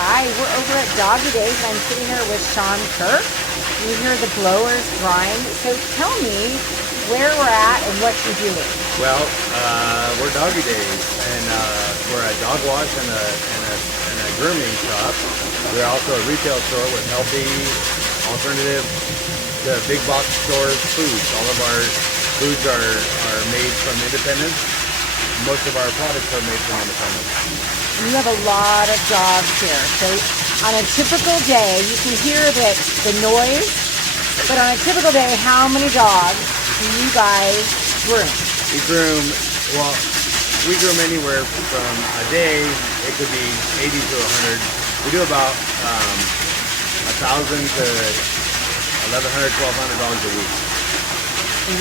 Hi, we're over at Doggy Daze and I'm sitting here with Sean Kirk. You hear the blowers grind. So tell me where we're at and what you're doing. Well, we're Doggy Daze, and we're a dog wash and a grooming shop. We're also a retail store with healthy, alternative to big box stores foods. All of our foods are made from independents. Most of our products are made from independents. You have a lot of dogs here. So on a typical day, you can hear the noise, but on a typical day, how many dogs do you guys groom? We groom anywhere from a day, it could be 80 to 100. We do about 1,000 to 1,100, 1,200 dogs a week.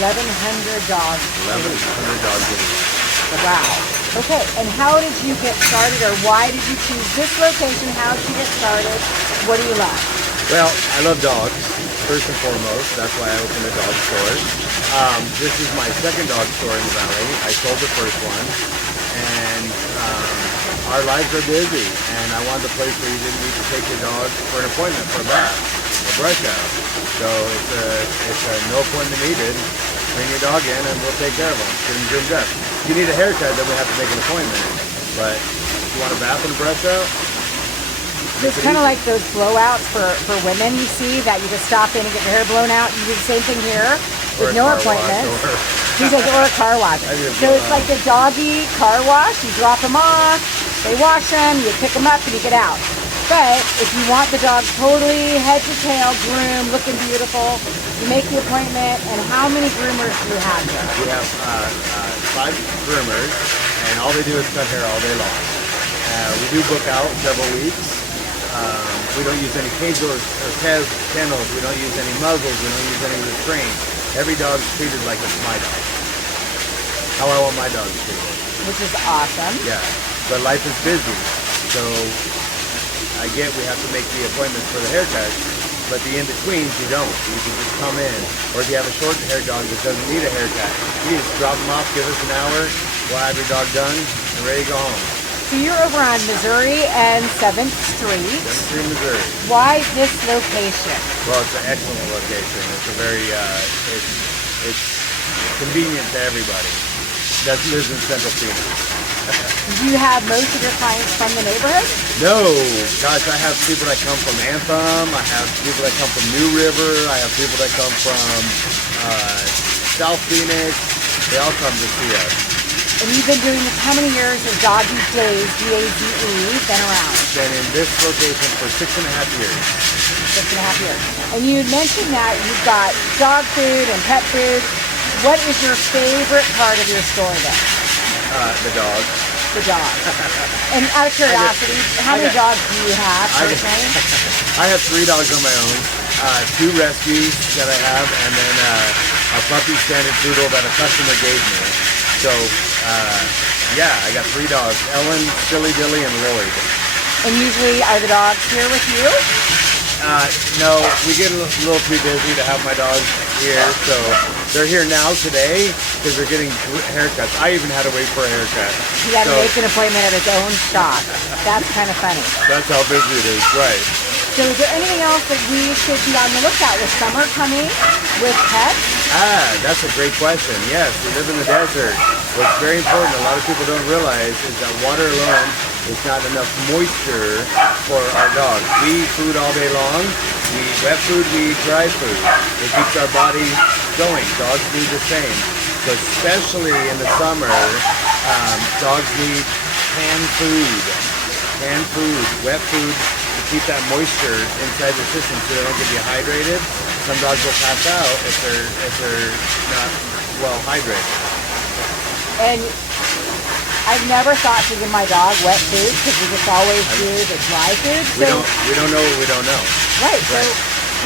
1,100 dogs. 1,100 dogs a week. Wow. Okay, and how did you get started, or why did you choose this location? How did you get started? What do you love? Well, I love dogs, first and foremost. That's why I opened a dog store. This is my second dog store in the valley. I sold the first one, and our lives are busy, and I wanted a place where you didn't need to take your dog for an appointment for a bath, a brush out. So it's a no appointment needed. Bring your dog in and we'll take care of them. Get them groomed up. If you need a haircut, then we have to make an appointment. But if you want a bath and a brush out, it's kind of like those blowouts for women, you see, that you just stop in and get your hair blown out. You do the same thing here with no appointment. Or a car wash. So it's like the doggy car wash. You drop them off, they wash them, you pick them up, and you get out. But if you want the dog totally head to tail, groomed, looking beautiful, you make the appointment. And how many groomers do you have here? We have 5 groomers, and all they do is cut hair all day long. We do book out several weeks. We don't use any cage or kennels. We don't use any muzzles. We don't use any restraints. Every dog's treated like it's my dog. How I want my dog treated. Which is awesome. Yeah, but life is busy, so I get we have to make the appointments for the haircut, but the in-betweens you don't. You can just come in. Or if you have a short hair dog that doesn't need a haircut, you just drop them off, give us an hour, we'll have your dog done and ready to go home. So you're over on Missouri and 7th Street. 7th Street, Missouri. Why this location? Well, it's an excellent location. It's a very, it's convenient to everybody that lives in Central Phoenix. Do you have most of your clients from the neighborhood? No, gosh, I have people that come from Anthem. I have people that come from New River. I have people that come from South Phoenix. They all come to see us. And you've been doing this, how many years has Doggy Daze, D-A-Z-E, been around? Been in this location for 6.5 years. 6.5 years. And you mentioned that you've got dog food and pet food. What is your favorite part of your store then? The dog. The dog. And out of curiosity, how many dogs do you have personally? I have 3 dogs on my own. 2 rescues that I have, and then a puppy standard poodle that a customer gave me. So, yeah, I got 3 dogs. Ellen, Silly Dilly, and Lloyd. And usually are the dogs here with you? No, we get a little too busy to have my dogs here, so they're here now today because they're getting haircuts. I even had to wait for a haircut. He had to make an appointment at his own shop. That's kind of funny. That's how busy it is, right. So is there anything else that we should be on the lookout with summer coming with pets? That's a great question. Yes, we live in the desert. What's very important, a lot of people don't realize, is that water alone is not enough moisture for our dogs. We eat food all day long. We eat wet food, we eat dry food. It keeps our body going. Dogs do the same. So especially in the summer, dogs need canned food, wet food, to keep that moisture inside the system so they don't get dehydrated. Some dogs will pass out if they're not well hydrated. And I've never thought to give my dog wet food because we just always do the dry food. So we don't know what we don't know. Right.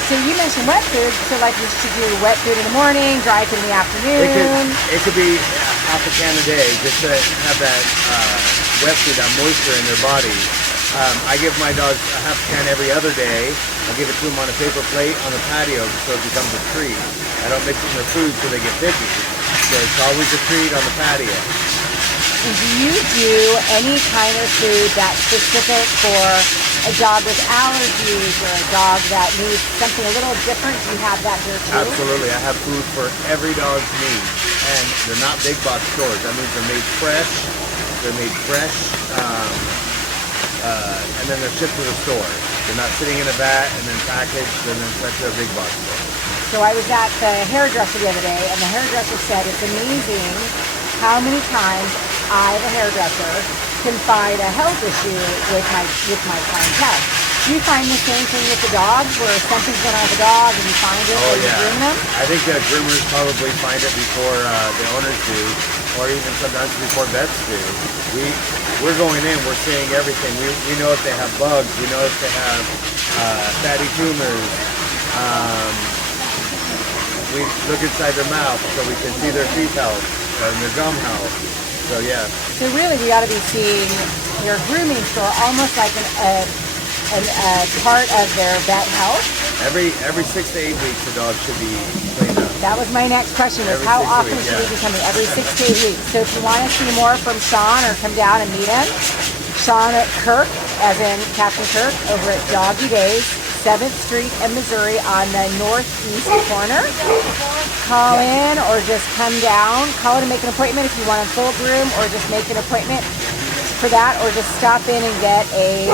So you mentioned wet food. So like we should do wet food in the morning, dry food in the afternoon. It could be half a can a day just to have that wet food, that moisture in their body. I give my dogs a half a can every other day. I give it to them on a paper plate on the patio so it becomes a treat. I don't mix it in their food so they get picky. So it's always a treat on the patio. And do you do any kind of food that's specific for a dog with allergies or a dog that needs something a little different? Do you have that here too? Absolutely. I have food for every dog's needs. And they're not big box stores. That means they're made fresh. They're made fresh. And then they're shipped to the store. They're not sitting in a vat and then packaged and then sent to a big box store. So I was at the hairdresser the other day, and the hairdresser said it's amazing how many times I, the hairdresser, can find a health issue with my clientele. Do you find the same thing with the dogs, where something's going on with the dog and you find it and you groom them? I think that groomers probably find it before the owners do, or even sometimes before vets do. We're going in, we're seeing everything. We know if they have bugs, we know if they have fatty tumors. We look inside their mouth so we can see their teeth health and their gum health. So yeah. So really, we ought to be seeing your grooming store almost like a part of their vet health. Every 6 to 8 weeks, the dog should be cleaned up. That was my next question: was how often should we be coming? Every 6 to 8 weeks. So if you want to see more from Sean or come down and meet him, Sean at Kirk, as in Captain Kirk, over at Doggy Daze, 7th Street in Missouri on the northeast corner. Call in or just come down. Call in and make an appointment if you want a full groom, or just make an appointment for that, or just stop in and get a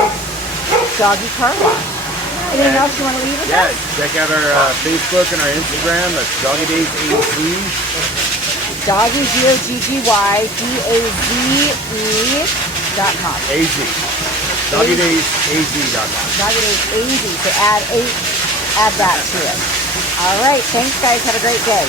doggy car wash. Anything else you want to leave with us? Check out our Facebook and our Instagram. That's Doggy Daze AZ. Doggy DoggyDaze.com. AZ. DoggyDazeAZ.com. Doggy Daze AZ. So add that to it. All right. Thanks, guys. Have a great day.